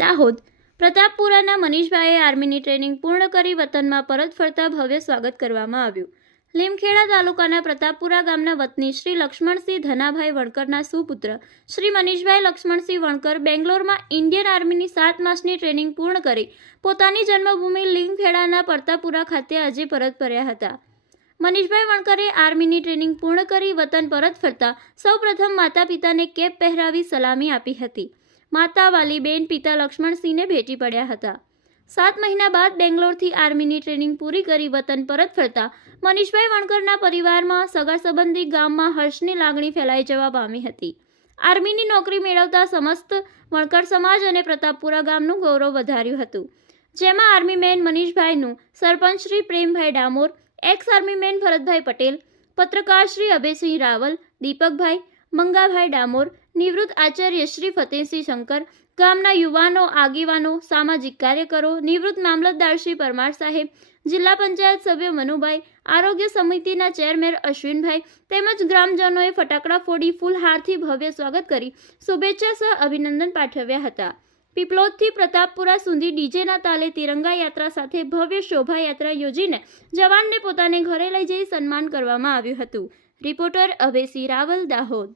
Dahod પ્રતાપપુરાના મનીષભાઈએ આર્મીની training પૂર્ણ કરી વતનમાં પરત ફરતા ભવ્ય સ્વાગત કરવામાં આવ્યું। લીમખેડા તાલુકાના પ્રતાપપુરા ગામના વતની શ્રી લક્ષ્મણસિંહ ધનાભાઈ વણકરના સુપુત્ર શ્રી મનીષભાઈ લક્ષ્મણસિંહ વણકર બેંગ્લોરમાં ઇન્ડિયન આર્મીની 7 માસની ટ્રેનિંગ પૂર્ણ કરી પોતાની જન્મભૂમિ લીમખેડાના પ્રતાપપુરા ખાતે આજે પરત ફર્યા હતા। મનીષભાઈ વણકરે આર્મીની ટ્રેનિંગ પૂર્ણ કરી વતન પરત ફરતા સૌપ્રથમ માતા પિતાને કેપ પહેરાવી સલામી આપી હતી। માતા વાલી બેન પિતા લક્ષ્મણસિંહને ભેટી પડ્યા હતા। 7 મહિના બાદ બેંગ્લોરથી આર્મીની ટ્રેનિંગ પૂરી કરી વતન પરત ફરતા મનીષભાઈ વણકરના પરિવારમાં સગા સંબંધી ગામમાં હર્ષની લાગણી ફેલાઈ જવા પામી હતી। આર્મીની નોકરી મેળવતા સમસ્ત વણકર સમાજ અને પ્રતાપપુરા ગામનું ગૌરવ વધાર્યું હતું, જેમાં આર્મીમેન મનીષભાઈનું સરપંચ શ્રી પ્રેમભાઈ ડામોર, એક્સ આર્મીમેન ભરતભાઈ પટેલ, પત્રકાર શ્રી અભયસિંહ રાવલ, દીપકભાઈ, મંગાભાઈ ડામોર, નિવૃત્ત આચાર્ય શ્રી ફતેહસિંહ શંકર, ગામના યુવાનો, આગેવાનો, સામાજિક કાર્યકરો, નિવૃત્ત મામલતદાર શ્રી પરમાર સાહેબ, જિલ્લા પંચાયત સભ્ય મનુભાઈ, આરોગ્ય સમિતિના ચેરમેન અશ્વિનભાઈ તેમજ ગ્રામજનોએ ફટાકડા ફોડી ફૂલહારથી ભવ્ય સ્વાગત કરી શુભેચ્છા સહ અભિનંદન પાઠવ્યા હતા। પીપલોદથી પ્રતાપપુરા સુધી ડીજેના તાલે તિરંગા યાત્રા સાથે ભવ્ય શોભાયાત્રા યોજીને જવાનને પોતાને ઘરે લઈ જઈ સન્માન કરવામાં આવ્યું હતું। રિપોર્ટર અભયસિંહ રાવલ, દાહોદ।